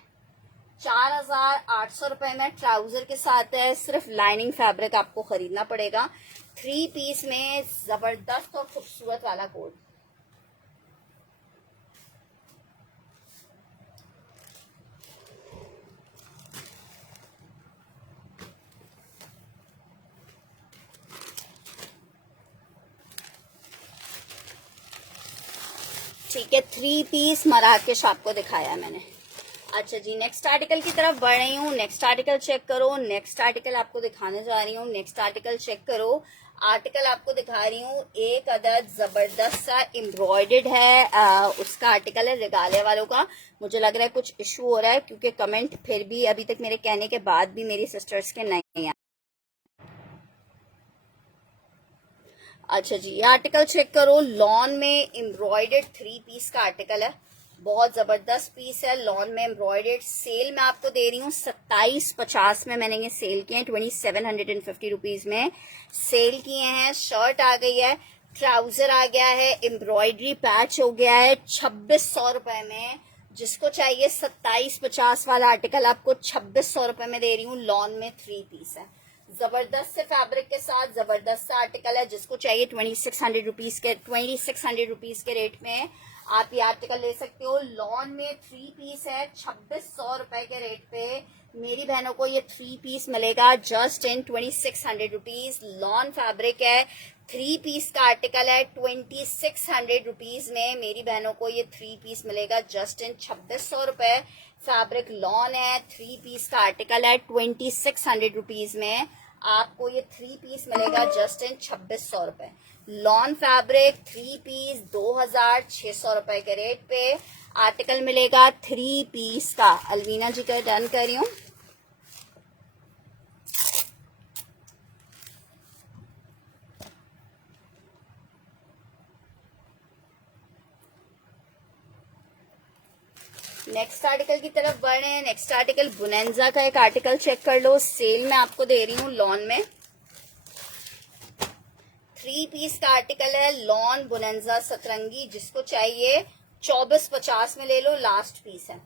4,800 रुपए में ट्राउजर के साथ है। सिर्फ लाइनिंग फैब्रिक आपको खरीदना पड़ेगा। 3 पीस में जबरदस्त और खूबसूरत वाला कोड। ठीक है, 3 पीस मराकश आपको दिखाया मैंने। अच्छा जी, नेक्स्ट आर्टिकल की तरफ बढ़ रही हूँ। नेक्स्ट आर्टिकल चेक करो। नेक्स्ट आर्टिकल आपको दिखाने जा रही हूँ। नेक्स्ट आर्टिकल चेक करो। आर्टिकल आपको दिखा रही हूँ। एक अदद जबरदस्त सा एम्ब्रॉयडर्ड है, उसका आर्टिकल है रिगालिया वालों का। मुझे लग रहा है कुछ इशू हो रहा है क्योंकि कमेंट फिर भी अभी तक मेरे कहने के बाद भी मेरी सिस्टर्स के नहीं आए। अच्छा जी, ये आर्टिकल चेक करो। लॉन में एम्ब्रॉयडर्ड 3 पीस का आर्टिकल है। बहुत जबरदस्त पीस है। लॉन में एम्ब्रॉयडर्ड सेल में आपको दे रही हूँ 2750 में मैंने ये सेल किए हैं। 2750 रुपीज में सेल किए हैं। शर्ट आ गई है, ट्राउजर आ गया है, एम्ब्रॉयडरी पैच हो गया है 2600 रुपए में। जिसको चाहिए 2750 वाला आर्टिकल आपको 2600 रुपए में दे रही हूँ। लॉन में 3 पीस है। जबरदस्त से फैब्रिक के साथ जबरदस्त सा आर्टिकल है। जिसको चाहिए 2600 रुपीज के रेट में आप ये आर्टिकल ले सकते हो। लॉन में 3 पीस है 2600 रुपए के रेट पे। मेरी बहनों को ये 3 पीस मिलेगा जस्ट इन 2600 रुपीज। लॉन फैब्रिक है, 3 पीस का आर्टिकल है 2600 रुपीज में। मेरी बहनों को ये 3 पीस मिलेगा जस्ट इन 2600 रुपए। फैब्रिक लॉन है, 3 पीस का आर्टिकल है 2600 रुपीज में। आपको ये 3 पीस मिलेगा जस्ट इन 2600 रुपए। लॉन फैब्रिक 3 पीस 2600 रुपए के रेट पे आर्टिकल मिलेगा 3 पीस का। अलवीना जी का डन कर रही हूँ। नेक्स्ट आर्टिकल की तरफ बढ़ रहे हैं। नेक्स्ट आर्टिकल बुनेंजा का एक आर्टिकल चेक कर लो। सेल में आपको दे रही हूँ लॉन में। 3 पीस का आर्टिकल है। लॉन बुनेंजा सतरंगी। जिसको चाहिए 2450 में ले लो। लास्ट पीस है,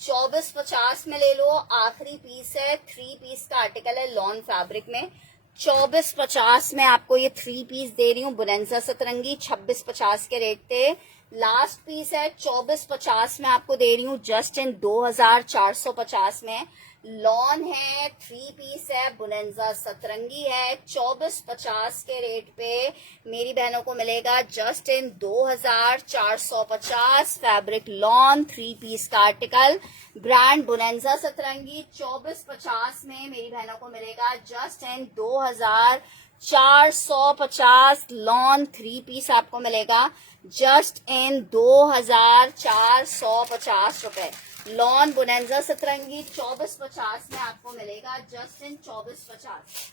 2450 में ले लो। आखिरी पीस है। 3 पीस का आर्टिकल है लॉन फैब्रिक में। 2450 में आपको ये 3 पीस दे रही हूँ बुनेंजा सतरंगी 2650 के रेट पे। लास्ट पीस है 2450 में आपको दे रही हूँ जस्ट इन 2450 में। लॉन है, 3 पीस है, बुनेंजा सतरंगी है, 2450 के रेट पे मेरी बहनों को मिलेगा just in 2450। Fabric lawn 3 piece का आर्टिकल, ब्रांड बुनेंजा सतरंगी 2450 में मेरी बहनों को मिलेगा जस्ट इन 2450। लॉन 3 पीस आपको मिलेगा जस्ट इन 2450 रुपए। लॉन बुनेंजा सतरंगी 2450 में आपको मिलेगा जस्ट इन 2450।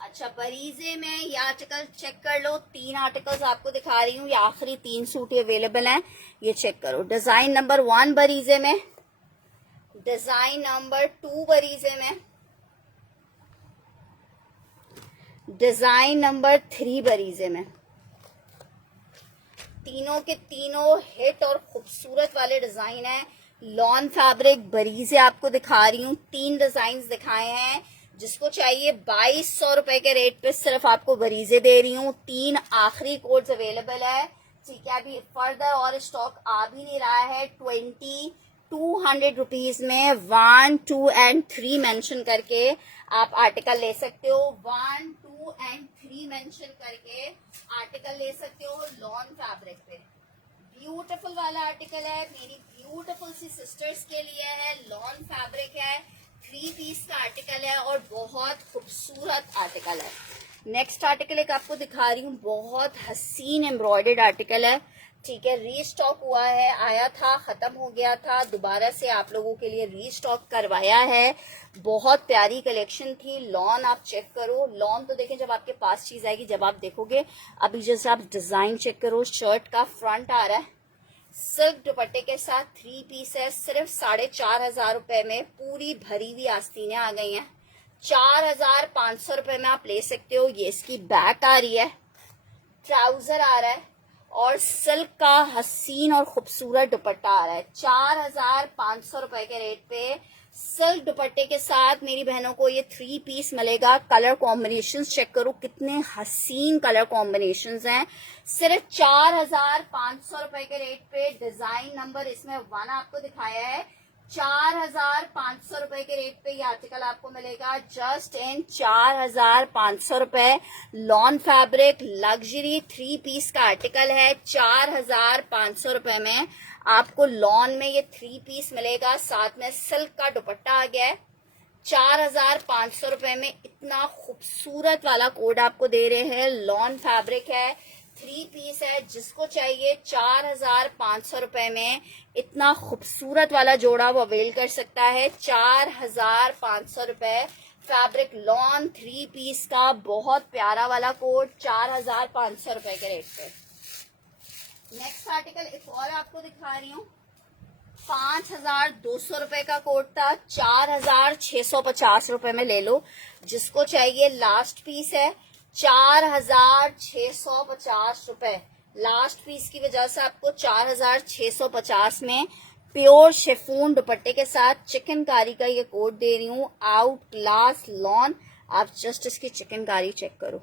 अच्छा, बरीजे में ये आर्टिकल चेक कर लो। 3 आर्टिकल्स आपको दिखा रही हूँ, ये आखिरी 3 सूट ही अवेलेबल हैं, ये चेक करो। डिजाइन नंबर 1 बरीजे में, डिजाइन नंबर 2 बरीजे में, डिजाइन नंबर 3 बरीजे में। तीनों के तीनों हिट और खूबसूरत वाले डिजाइन है। लॉन फैब्रिक बरीजे आपको दिखा रही हूँ, 3 डिजाइन दिखाए हैं। जिसको चाहिए 2200 रुपए के रेट पे सिर्फ आपको बरीजे दे रही हूँ। 3 आखिरी कोड्स अवेलेबल है, ठीक है। अभी फर्दर और स्टॉक आ भी नहीं रहा है। 2200 रुपीज में 1, 2 एंड 3 मेंशन करके आप आर्टिकल ले सकते हो। 1, 2 एंड 3 मेंशन करके आर्टिकल ले सकते हो लॉन फैब्रिक पे। ब्यूटीफुल वाला आर्टिकल है, मेरी ब्यूटीफुल सी सिस्टर्स के लिए है। लॉन फैब्रिक है, 3 पीस का आर्टिकल है और बहुत खूबसूरत आर्टिकल है। नेक्स्ट आर्टिकल एक आपको दिखा रही हूँ, बहुत हसीन एम्ब्रॉयडर्ड आर्टिकल है, ठीक है। रीस्टॉक हुआ है, आया था खत्म हो गया था, दोबारा से आप लोगों के लिए रीस्टॉक करवाया है। बहुत प्यारी कलेक्शन थी। लॉन आप चेक करो, लॉन तो देखें जब आपके पास चीज आएगी, जब आप देखोगे। अभी जैसे आप डिजाइन चेक करो, शर्ट का फ्रंट आ रहा है, सिल्क दुपट्टे के साथ 3 पीस है, सिर्फ 4500 रुपए में पूरी भरी हुई आस्तीनें आ गई हैं। 4500 रुपए में आप ले सकते हो। ये इसकी बैक आ रही है, ट्राउजर आ रहा है और सिल्क का हसीन और खूबसूरत दुपट्टा आ रहा है। 4500 रुपए के रेट पे सिल्क दुपट्टे के साथ मेरी बहनों को ये 3 पीस मिलेगा। कलर कॉम्बिनेशंस चेक करो, कितने हसीन कलर कॉम्बिनेशंस हैं। सिर्फ 4500 रुपए के रेट पे डिजाइन नंबर इसमें 1 आपको दिखाया है। 4500 रुपए के रेट पे ये आर्टिकल आपको मिलेगा जस्ट इन 4500 रुपए। लॉन फैब्रिक लग्जरी 3 पीस का आर्टिकल है। 4500 रुपए में आपको लॉन में ये 3 पीस मिलेगा, साथ में सिल्क का दुपट्टा आ गया है। 4500 रुपए में इतना खूबसूरत वाला कोड आपको दे रहे हैं। लॉन फैब्रिक है, 3 पीस है, जिसको चाहिए 4500 रुपए में इतना खूबसूरत वाला जोड़ा वो अवेल कर सकता है। 4500 रुपए फैब्रिक लॉन 3 पीस का बहुत प्यारा वाला कोड 4500 रुपए के रेट पे। नेक्स्ट आर्टिकल एक और आपको दिखा रही हूँ, 5200 रुपए का कोड था, 4650 रुपए में ले लो। जिसको चाहिए लास्ट पीस है, 4650 रुपए लास्ट पीस की वजह से आपको 4650 में प्योर शिफॉन दुपट्टे के साथ चिकनकारी का ये कोड दे रही हूँ। आउट क्लास लॉन, आप जस्ट इसकी चिकनकारी चेक करो।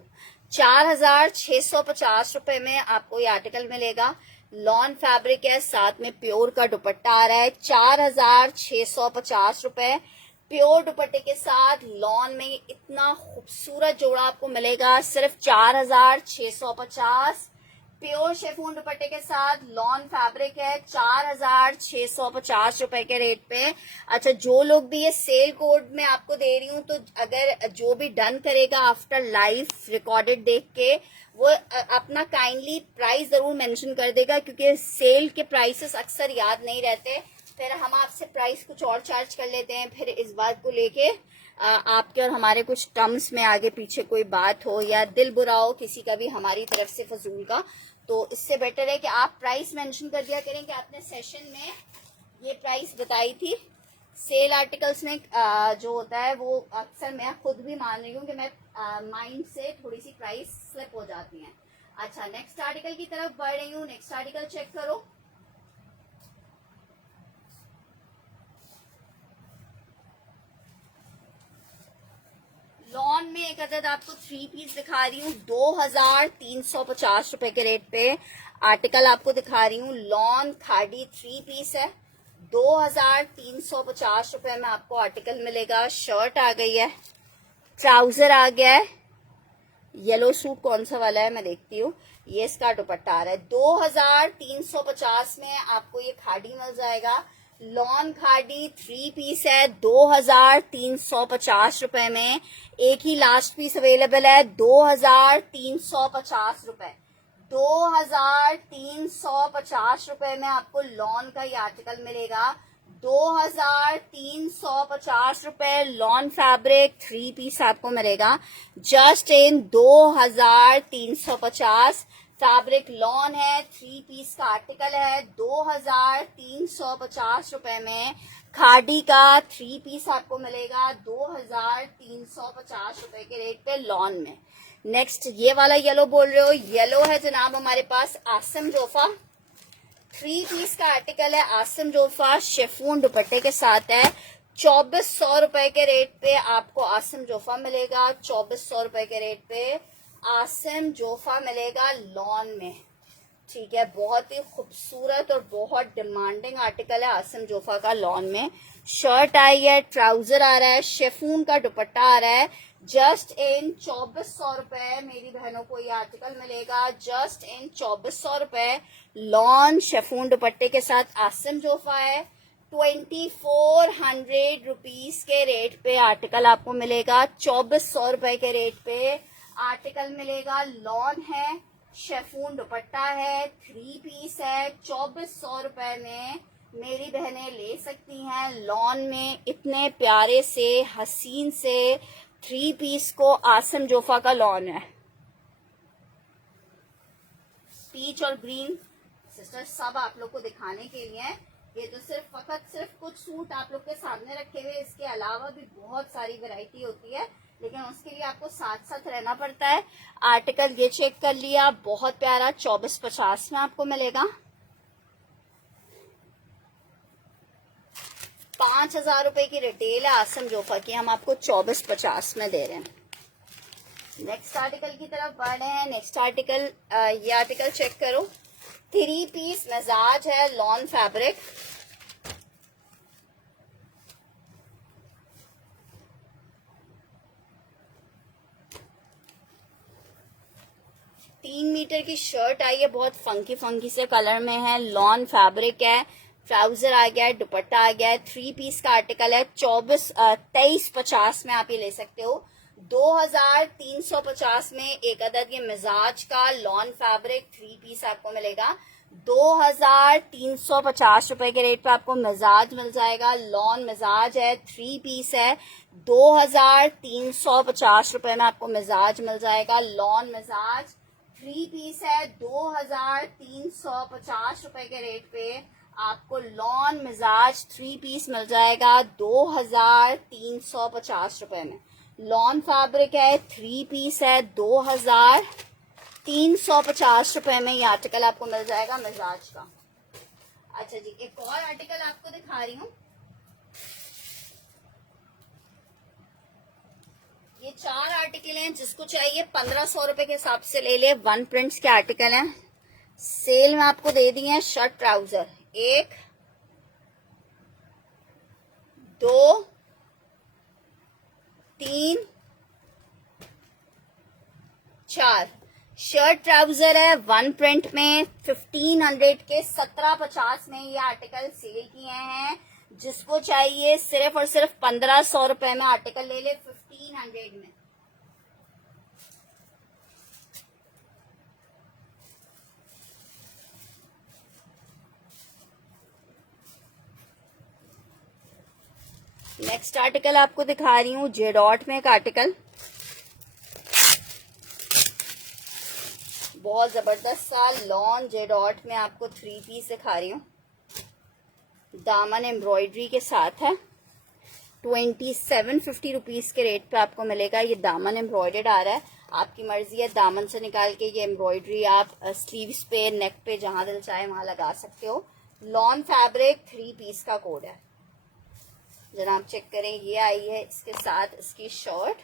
4650 रुपए में आपको ये आर्टिकल मिलेगा। लॉन फैब्रिक है, साथ में प्योर का दुपट्टा आ रहा है। 4650 रुपए प्योर दुपट्टे के साथ लॉन में इतना खूबसूरत जोड़ा आपको मिलेगा सिर्फ 4650। प्योर शेफून दुपट्टे के साथ लॉन फैब्रिक है 4650 रुपए के रेट पे। अच्छा, जो लोग भी ये सेल कोड में आपको दे रही हूँ, तो अगर जो भी डन करेगा आफ्टर लाइव रिकॉर्डेड देख के, वो अपना काइंडली प्राइस जरूर मेंशन कर देगा, क्योंकि सेल के प्राइसेस अक्सर याद नहीं रहते। फिर हम आपसे प्राइस कुछ और चार्ज कर लेते हैं, फिर इस बात को लेके आपके और हमारे कुछ टर्म्स में आगे पीछे कोई बात हो या दिल बुरा हो किसी का भी हमारी तरफ से फजूल का, तो इससे बेटर है कि आप प्राइस मेंशन कर दिया करें कि आपने सेशन में ये प्राइस बताई थी। सेल आर्टिकल्स में जो होता है वो अक्सर मैं खुद भी मान रही हूँ कि मैं माइंड से थोड़ी सी प्राइस स्लिप हो जाती है। अच्छा, नेक्स्ट आर्टिकल की तरफ बढ़ रही हूँ। नेक्स्ट आर्टिकल चेक करो, लॉन में एक अदद आपको 3 पीस दिखा रही हूँ 2350 रुपए के रेट पे। आर्टिकल आपको दिखा रही हूँ लॉन खाड़ी 3 पीस है, 2350 रुपए में आपको आर्टिकल मिलेगा। शर्ट आ गई है, ट्राउजर आ गया है, येलो सूट कौन सा वाला है मैं देखती हूँ, ये इसका दुपट्टा आ रहा है। 2350 में आपको ये खाड़ी मिल जाएगा। लॉन खाड़ी 3 पीस है 2350 रुपए में। एक ही लास्ट पीस अवेलेबल है 2350 रुपए। 2350 रुपए में आपको लॉन का ये आर्टिकल मिलेगा। 2350 रुपए लॉन फैब्रिक 3 पीस आपको मिलेगा जस्ट इन 2350। फैब्रिक लॉन है, 3 पीस का आर्टिकल है 2350 रुपए में। खाड़ी का 3 पीस आपको मिलेगा 2350 रुपए के रेट पे लॉन में। नेक्स्ट ये वाला येलो बोल रहे हो, येलो है जनाब हमारे पास आसम जोफा, 3 पीस का आर्टिकल है। आसम जोफा शेफून दुपट्टे के साथ है। 2400 रुपए के रेट पे आपको आसम जोफा मिलेगा। 2400 रुपए के रेट पे आसम जोफा मिलेगा लॉन में। ठीक है, बहुत ही खूबसूरत और बहुत डिमांडिंग आर्टिकल है आसम जोफा का लॉन में। शर्ट आई है, ट्राउजर आ रहा है, शेफून का दुपट्टा आ रहा है। जस्ट इन 2400 रुपए मेरी बहनों को ये आर्टिकल मिलेगा। जस्ट इन 2400 रुपए लॉन शेफून दुपट्टे के साथ आसम जोफा है। 2400 रुपीज के रेट पे आर्टिकल आपको मिलेगा। 2400 रुपए के रेट पे आर्टिकल मिलेगा। लॉन है, शेफून दुपट्टा है, 3 पीस है। 2400 रुपए में मेरी बहनें ले सकती हैं। लॉन में इतने प्यारे से हसीन से 3 पीस को आसम जोफा का लॉन है। पीच और ग्रीन सिस्टर सब आप लोग को दिखाने के लिए है। ये तो सिर्फ कुछ सूट आप लोग के सामने रखे हुए, इसके अलावा भी बहुत सारी वैरायटी होती है, लेकिन उसके लिए आपको साथ साथ रहना पड़ता है। आर्टिकल ये चेक कर लिया, बहुत प्यारा 2450 में आपको मिलेगा। 5000 रुपए की रिटेल है आसम जोफा की, हम आपको 2450 में दे रहे हैं। नेक्स्ट आर्टिकल की तरफ बढ़ रहे हैं। नेक्स्ट आर्टिकल ये आर्टिकल चेक करो, 3 पीस मिजाज है, लॉन फैब्रिक। तीन मीटर की शर्ट आई है, बहुत फंकी फंकी से कलर में है, लॉन फैब्रिक है। ट्राउजर आ गया है, दुपट्टा आ गया है। 3 पीस का आर्टिकल है। 2350 में आप ये ले सकते हो। 2350 में एक अदद ये मिजाज का लॉन फैब्रिक 3 पीस आपको मिलेगा। 2350 रुपए के रेट पे आपको मिजाज मिल जाएगा। लॉन मिजाज है, 3 पीस है। 2350 रुपए में आपको मिजाज मिल जाएगा। लॉन मिजाज 3 पीस है। 2350 रुपए के रेट पे आपको लॉन मिजाज 3 पीस मिल जाएगा 2350 रुपए में। लॉन फैब्रिक है, 3 पीस है, 2350 रुपए में ये आर्टिकल आपको मिल जाएगा मिजाज का। अच्छा जी, एक और आर्टिकल आपको दिखा रही हूँ। ये 4 आर्टिकल हैं, जिसको चाहिए 1500 रुपए के हिसाब से ले ले। 1 प्रिंट्स के आर्टिकल हैं, सेल में आपको दे दिए हैं। शर्ट ट्राउजर 1 2 3 4 शर्ट ट्राउजर है 1 प्रिंट में 1500 के 1750 में ये आर्टिकल सेल किए हैं। जिसको चाहिए सिर्फ और सिर्फ 1500 रुपए में आर्टिकल ले ले 1500 में। नेक्स्ट आर्टिकल आपको दिखा रही हूँ जेडॉट में एक आर्टिकल, बहुत जबरदस्त सा लॉन जेडॉट में आपको 3 पीस दिखा रही हूँ। दामन एम्ब्रॉयडरी के साथ है। 2750 रुपीज के रेट पे आपको मिलेगा। ये दामन एम्ब्रॉयडर्ड आ रहा है, आपकी मर्जी है दामन से निकाल के ये एम्ब्रॉयडरी आप स्लीव्स पे, नेक पे, जहां दिल चाहे वहां लगा सकते हो। लॉन फैब्रिक 3 पीस का कोड है, जरा आप चेक करें। ये आई है इसके साथ इसकी शर्ट,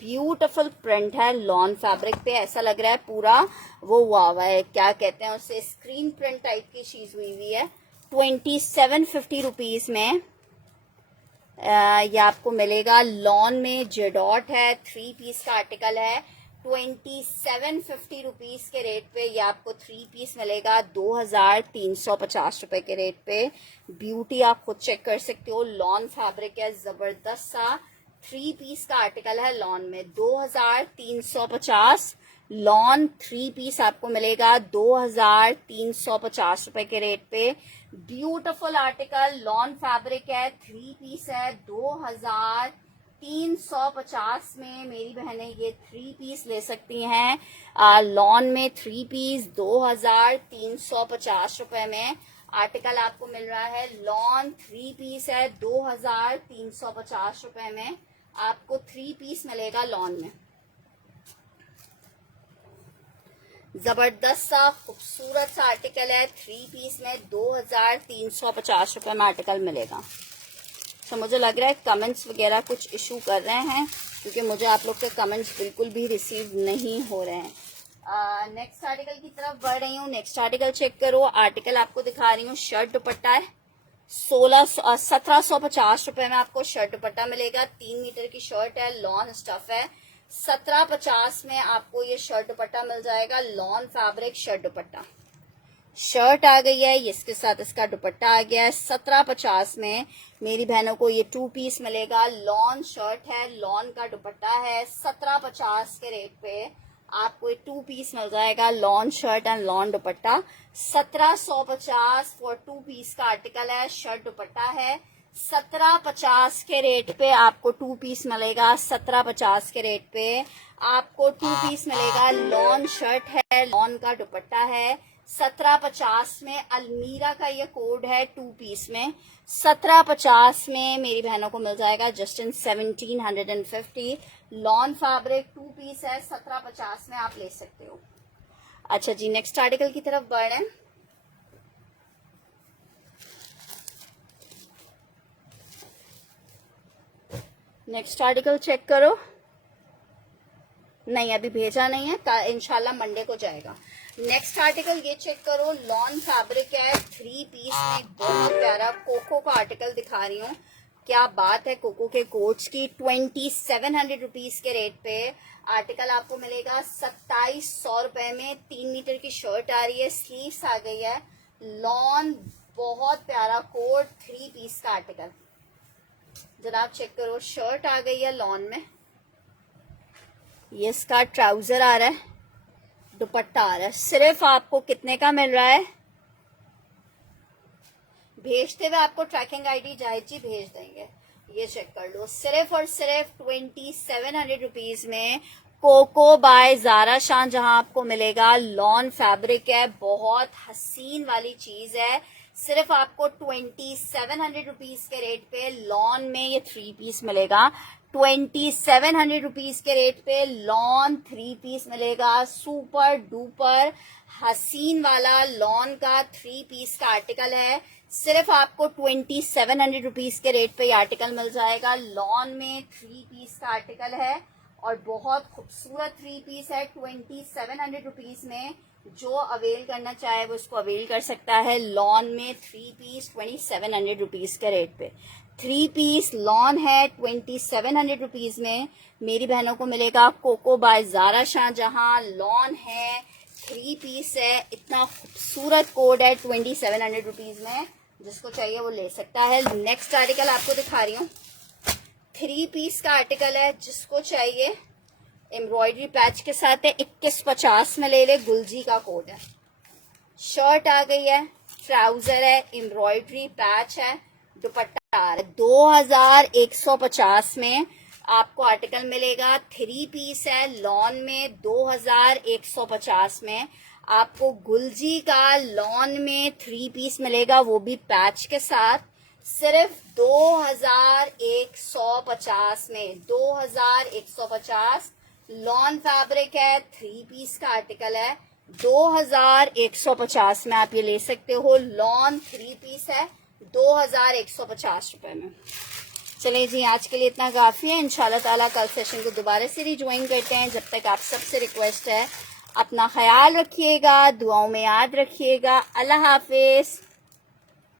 ब्यूटीफुल प्रिंट है लॉन फैब्रिक पे, ऐसा लग रहा है पूरा वो हुआ है, क्या कहते हैं उसे, स्क्रीन प्रिंट टाइप की चीज हुई हुई है। 2750 रुपीज में ये आपको मिलेगा। लॉन में जेडॉट है, 3 पीस का आर्टिकल है। 2750 रुपीज के रेट पे ये आपको 3 पीस मिलेगा 2350 रुपए के रेट पे। ब्यूटी आप खुद चेक कर सकते हो, लॉन फैब्रिक है, जबरदस्त सा 3 पीस का आर्टिकल है लॉन में। 2350 लॉन 3 पीस आपको मिलेगा 2350 रुपए के रेट पे। ब्यूटीफुल आर्टिकल लॉन फैब्रिक है, 3 पीस है, 2350 में मेरी बहनें ये 3 पीस ले सकती हैं। लॉन में 3 पीस 2350 रुपए में आर्टिकल आपको मिल रहा है। लॉन 3 पीस है, 2350 रुपए में आपको 3 पीस मिलेगा लॉन में। जबरदस्त सा खूबसूरत सा आर्टिकल है, 3 पीस में 2350 रुपए में आर्टिकल मिलेगा। तो मुझे लग रहा है कमेंट्स वगैरह कुछ इशू कर रहे हैं, क्योंकि मुझे आप लोग के कमेंट्स बिल्कुल भी रिसीव नहीं हो रहे हैं। नेक्स्ट आर्टिकल की तरफ बढ़ रही हूँ। नेक्स्ट आर्टिकल चेक करो। आर्टिकल आपको दिखा रही हूँ, शर्ट दुपट्टा है। 1750 रुपए में आपको शर्ट दुपट्टा मिलेगा। 3 मीटर की शर्ट है, लॉन स्टफ है। 1750 में आपको ये शर्ट दुपट्टा मिल जाएगा। लॉन फैब्रिक शर्ट दुपट्टा, शर्ट आ गई है, इसके साथ इसका दुपट्टा आ गया है। 1750 में मेरी बहनों को ये 2 पीस मिलेगा। लॉन शर्ट है, लॉन का दुपट्टा है। 1750 के रेट पे आपको ये 2 पीस मिल जाएगा, lawn shirt and lawn dupatta. 1750 for 2 piece का आर्टिकल है, शर्ट दुपट्टा है। 1750 के रेट पे आपको 2 पीस मिलेगा। 1750 के रेट पे आपको 2 पीस मिलेगा। लॉन शर्ट है, लॉन का दुपट्टा है। 1750 में अलमीरा का ये कोड है 2 पीस में। 1750 में मेरी बहनों को मिल जाएगा just in 1750। Lawn fabric 2 piece है, 1750 में आप ले सकते हो। अच्छा जी, नेक्स्ट आर्टिकल की तरफ बढ़े। नेक्स्ट आर्टिकल चेक करो। नहीं, अभी भेजा नहीं है, इंशाल्लाह मंडे को जाएगा। नेक्स्ट आर्टिकल ये चेक करो। लॉन फैब्रिक है, 3 पीस में बहुत प्यारा कोको का आर्टिकल दिखा रही हूँ। क्या बात है कोको के कोट्स की। 2700 रुपीज के रेट पे आर्टिकल आपको मिलेगा 2700 रुपए में। 3 मीटर की शर्ट आ रही है, स्लीव्स आ गई है। लॉन बहुत प्यारा कोट, 3 पीस का आर्टिकल। जनाब चेक करो, शर्ट आ गई है लॉन में, ये इसका ट्राउजर आ रहा है, दुपट्टा आ रहा है। सिर्फ आपको कितने का मिल रहा है? भेजते हुए आपको ट्रैकिंग आईडी जाहिद जी भेज देंगे, ये चेक कर लो। सिर्फ और सिर्फ 2700 रुपीज में कोको बाय जारा शाहजहां आपको मिलेगा। लॉन फैब्रिक है, बहुत हसीन वाली चीज है। सिर्फ आपको 2700 रुपीज के रेट पे लॉन में ये 3 पीस मिलेगा। 2700 रुपीज के रेट पे लॉन 3 पीस मिलेगा। सुपर डुपर हसीन वाला लॉन का 3 पीस का आर्टिकल है। सिर्फ आपको 2700 रुपीज के रेट पे ये आर्टिकल मिल जाएगा। लॉन में 3 पीस का आर्टिकल है और बहुत खूबसूरत 3 पीस है। 2700 रुपीज में जो अवेल करना चाहे वो इसको अवेल कर सकता है। लॉन में 3 पीस 2700 रुपीज के रेट पे 3 पीस लॉन है। 2700 रुपीज में मेरी बहनों को मिलेगा। Coco by Zara Shahjahan lawn है, 3 पीस है। इतना खूबसूरत कोड है 2700 रुपीज में, जिसको चाहिए वो ले सकता है। नेक्स्ट आर्टिकल आपको दिखा रही हूँ, 3 पीस का आर्टिकल है। जिसको चाहिए एम्ब्रॉयडरी पैच के साथ है, 2150 में ले ले। गुलजी का कोड है। शर्ट आ गई है, ट्राउजर है, एम्ब्रॉयडरी पैच है, दुपट्टा आ रहा है। 2150 में आपको आर्टिकल मिलेगा। 3 पीस है लॉन में। 2150 में आपको गुलजी का लॉन में 3 पीस मिलेगा, वो भी पैच के साथ। सिर्फ 2150 में 2150 लॉन फैब्रिक है, 3 पीस का आर्टिकल है। 2150 में आप ये ले सकते हो। लॉन 3 पीस है 2150 रुपए में। चलिए जी, आज के लिए इतना काफ़ी है। इंशाल्लाह ताला कल सेशन को दोबारा से रिज्वाइन करते हैं। जब तक आप सबसे रिक्वेस्ट है, अपना ख्याल रखिएगा, दुआओं में याद रखिएगा। अल्लाह हाफिज़।